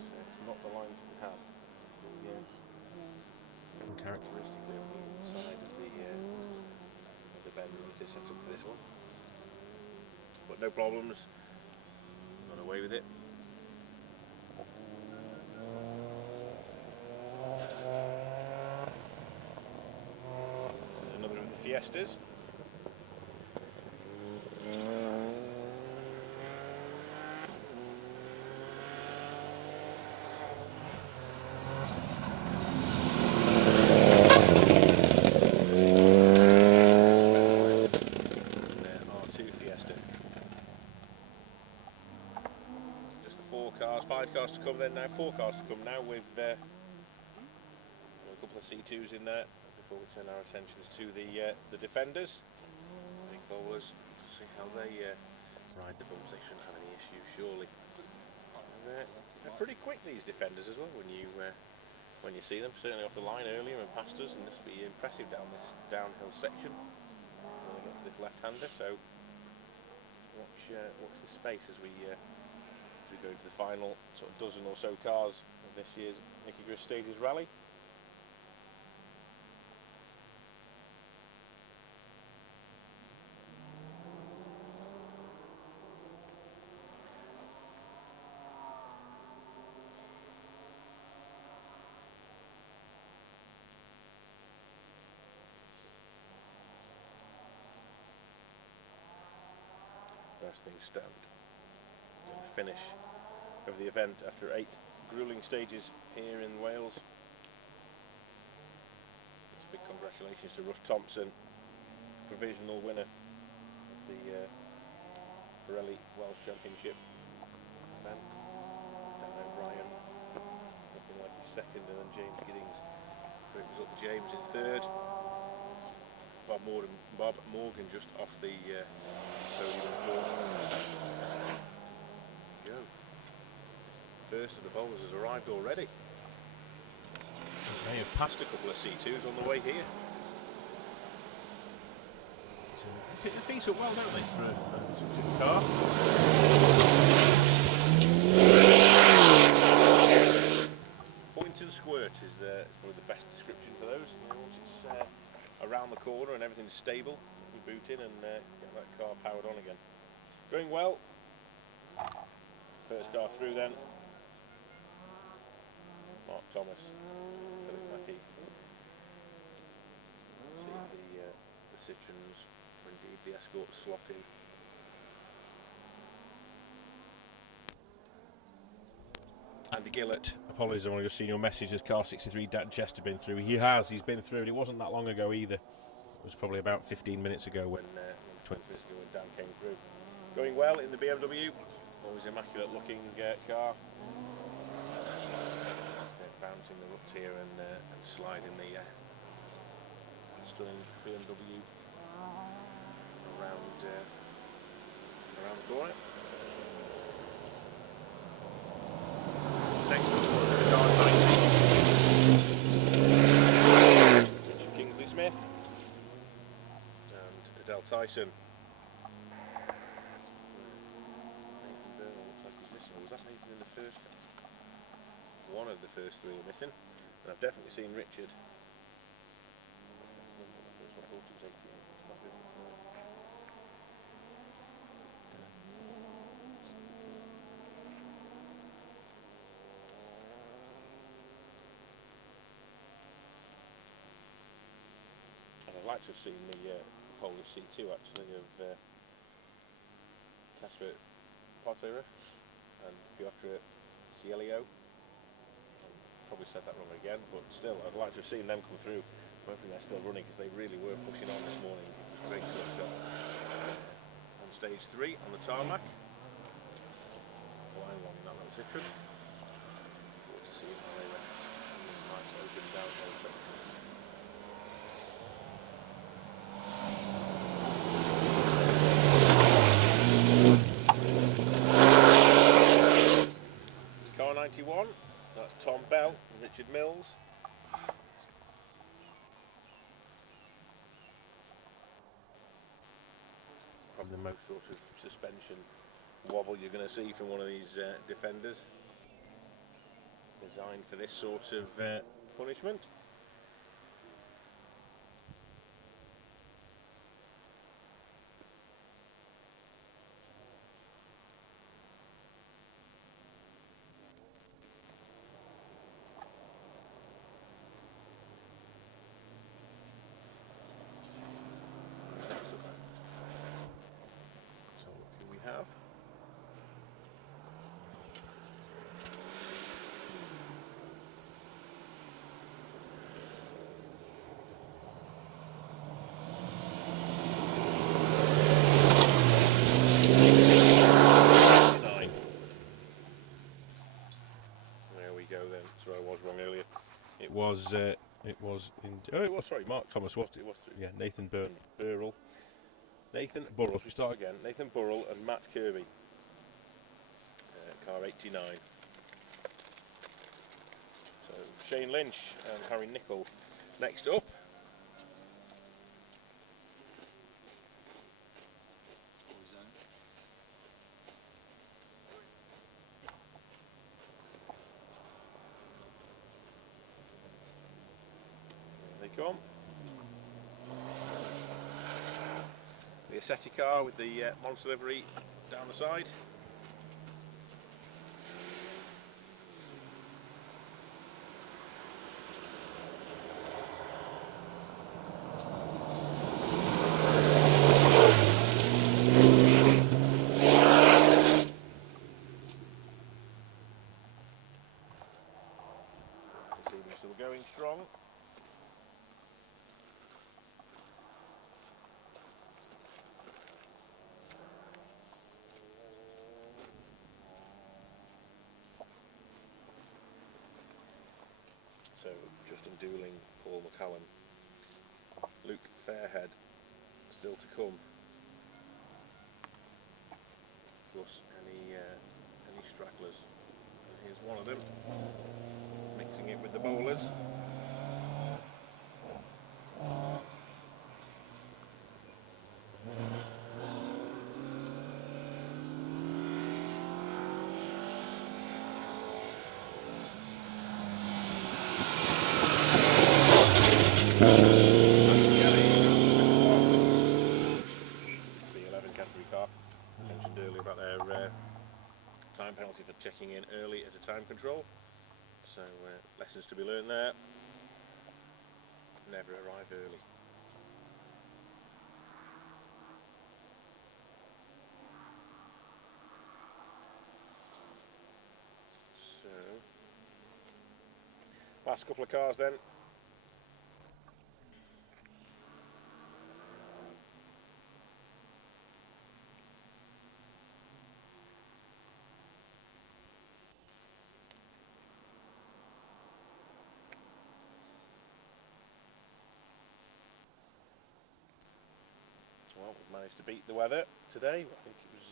So it's not the line to have. Uncharacteristically on the inside of the bend that is set up for this one. But no problems. Away with it. Another of the Fiestas. Five cars to come then now, 4 cars to come now with a couple of C2s in there before we turn our attentions to the defenders. Big bowlers, see how they ride the bumps. They shouldn't have any issues surely. And, they're pretty quick, these defenders, as well when you see them, certainly off the line earlier and past us, and this will be impressive down this downhill section going up to this left-hander. So watch the space as we go into the final sort of dozen or so cars of this year's Nicky Grist Stages Rally. as things stand. The finish of the event after 8 grueling stages here in Wales. It's a big congratulations to Russ Thompson, provisional winner of the Pirelli Welsh Championship event. Dan O'Brien looking like he's second, and then James Giddings brings up James in third. Bob Morgan just off the podium in fourth. Go. First of the bowlers has arrived already. May have passed a couple of C2s on the way here. Pick the feet up well, don't they, for a car? Point and squirt is probably the best description for those. Once it's around the corner and everything's stable, you boot in and get that car powered on again. Going well. First car through then. Mark Thomas, Philip Nicky. See the Citroens, or indeed the Escort slot in. Andy Gillett, apologies, I've only just seen your message. Has car 63 Dan Chester been through? He's been through, and it wasn't that long ago either. It was probably about 15 minutes ago when 20 minutes ago when Dan came through. Going well in the BMW, always immaculate looking car. Bouncing the ruts here and sliding the stunning BMW around the corner. Next up was car 90. Richard Kingsley Smith and Adele Tyson. Nathan Burnell looks like he's missing. Or was that Nathan in the first car? One of the first 3 are missing, and I've definitely seen Richard. And I'd like to have seen the whole of C2 actually of Kasper Partera and Piotr Cielio. Probably said that wrong again, but still, I'd like to have seen them come through. I'm hoping they're still running because they really were pushing on this morning. Great shot on stage 3 on the tarmac. Line 1 in that little Citroen. Forward to see how they went. Nice open downhill section. Car 91. That's Tom Bell and Richard Mills. Probably the most sort of suspension wobble you're going to see from one of these defenders. Designed for this sort of punishment. Have. There we go then. Sorry, I was wrong earlier. It was sorry, Mark Thomas was it was yeah, Nathan Burrell. Nathan Burrells, we start again. Nathan Burrell and Matt Kirby. Car 89. So Shane Lynch and Harry Nicol next up. There they come. The Assetti car with the monster livery down the side. going strong. So, Justin Dooling, Paul McCallum, Luke Fairhead, still to come. Plus any stragglers. And here's one of them, mixing it with the bowlers. Time penalty for checking in early at a time control, so lessons to be learned there. Never arrive early. So last couple of cars then. Well, we've managed to beat the weather today. I think it was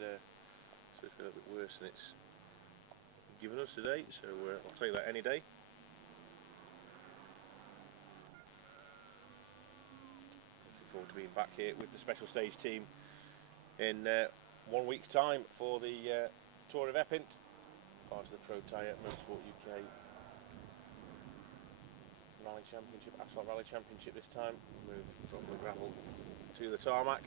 supposed to be a little bit worse than it's given us today, so I'll tell you that any day. Looking forward to being back here with the special stage team in 1 week's time for the Tour of Epping, part of the Pro Tyre Motorsport UK Rally Championship, Asphalt Rally Championship this time. Move from the gravel to the tarmac.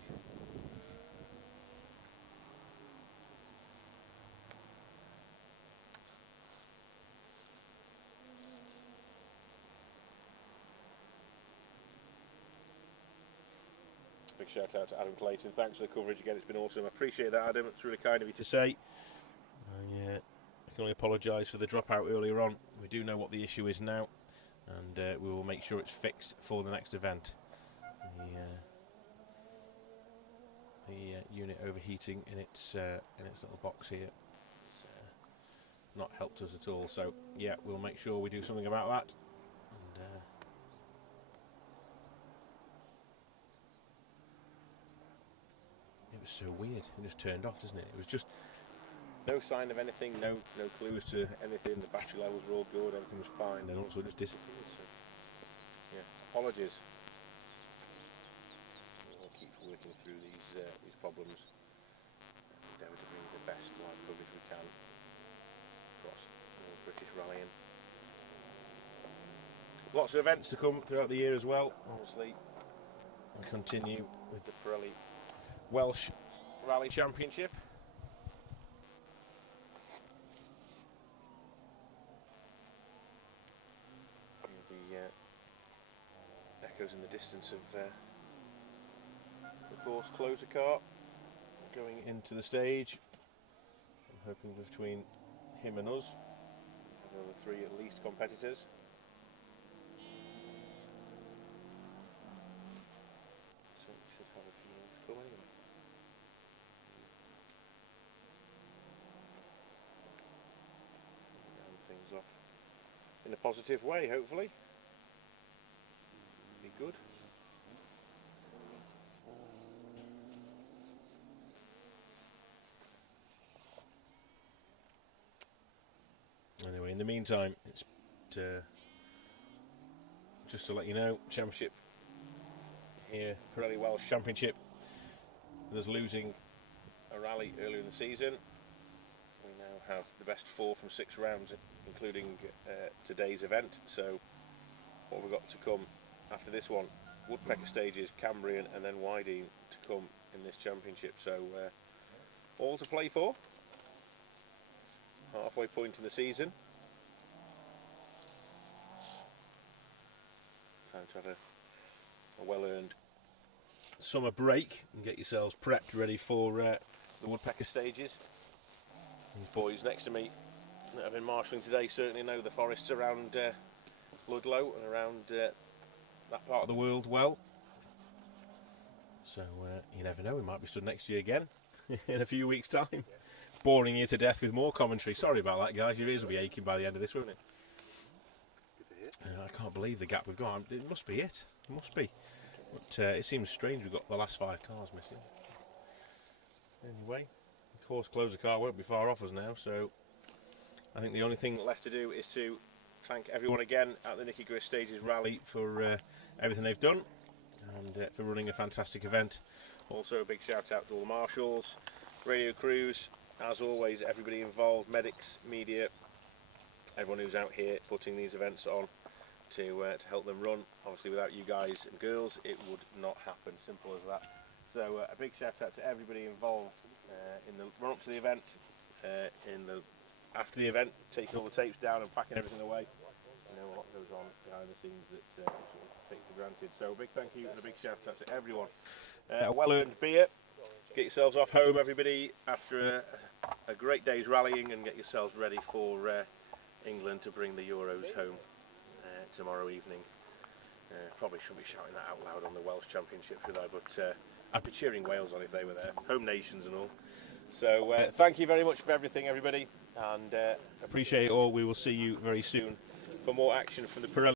Big shout out to Adam Clayton. Thanks for the coverage again, it's been awesome. I appreciate that, Adam, it's really kind of you to say. I can only apologise for the dropout earlier on. We do know what the issue is now, and we will make sure it's fixed for the next event. The unit overheating in its little box here has not helped us at all, so yeah, we'll make sure we do something about that. And it was so weird, it just turned off, doesn't it? It was just no sign of anything, no clues to anything. The battery levels were all good, everything was fine, then also just disappeared. So yeah, apologies. We'll keep working through these problems. Endeavour to bring the best live coverage we can across all British rallying. Lots of events to come throughout the year as well. Obviously, we continue with the Pirelli Welsh Rally Championship. The echoes in the distance of course closer car going into the stage. I'm hoping between him and us we have another 3 at least competitors. So we should have a few more to come anyway. Round things off in a positive way, hopefully. Be good. Anyway, in the meantime, it's just to let you know, championship here, Pirelli Welsh Championship. There's losing a rally earlier in the season. We now have the best 4 from 6 rounds, including today's event. So, what we've got to come after this one: Woodpecker stages, Cambrian, and then Wydene to come in this championship. So, all to play for. Halfway point in the season. Time to have a well-earned summer break and get yourselves prepped ready for the Woodpecker stages. These boys next to me that have been marshalling today certainly know the forests around Ludlow and around that part of the world well. So you never know, we might be stood next to you again in a few weeks' time, boring you to death with more commentary. Sorry about that, guys. Your ears will be aching by the end of this, won't it? Good to hear. I can't believe the gap we've got. It must be it. It must be. But it seems strange we've got the last 5 cars missing. Anyway, the course closure car won't be far off us now, so I think the only thing left to do is to thank everyone again at the Nicky Grist Stages Rally for everything they've done and for running a fantastic event. Also a big shout out to all the marshals, radio crews, as always everybody involved, medics, media, everyone who's out here putting these events on to help them run. Obviously without you guys and girls it would not happen, simple as that. So a big shout out to everybody involved in the run up to the event, after the event, taking all the tapes down and packing everything away. You know, a lot goes on behind the scenes that we sort of take for granted. So a big thank you and a big shout out to everyone. A well-earned beer. Get yourselves off home, everybody, after a great day's rallying, and get yourselves ready for England to bring the Euros home tomorrow evening. Probably shouldn't be shouting that out loud on the Welsh Championship, should I? But I'd be cheering Wales on if they were there, home nations and all. So thank you very much for everything, everybody, and appreciate it all. We will see you very soon for more action from the Pirelli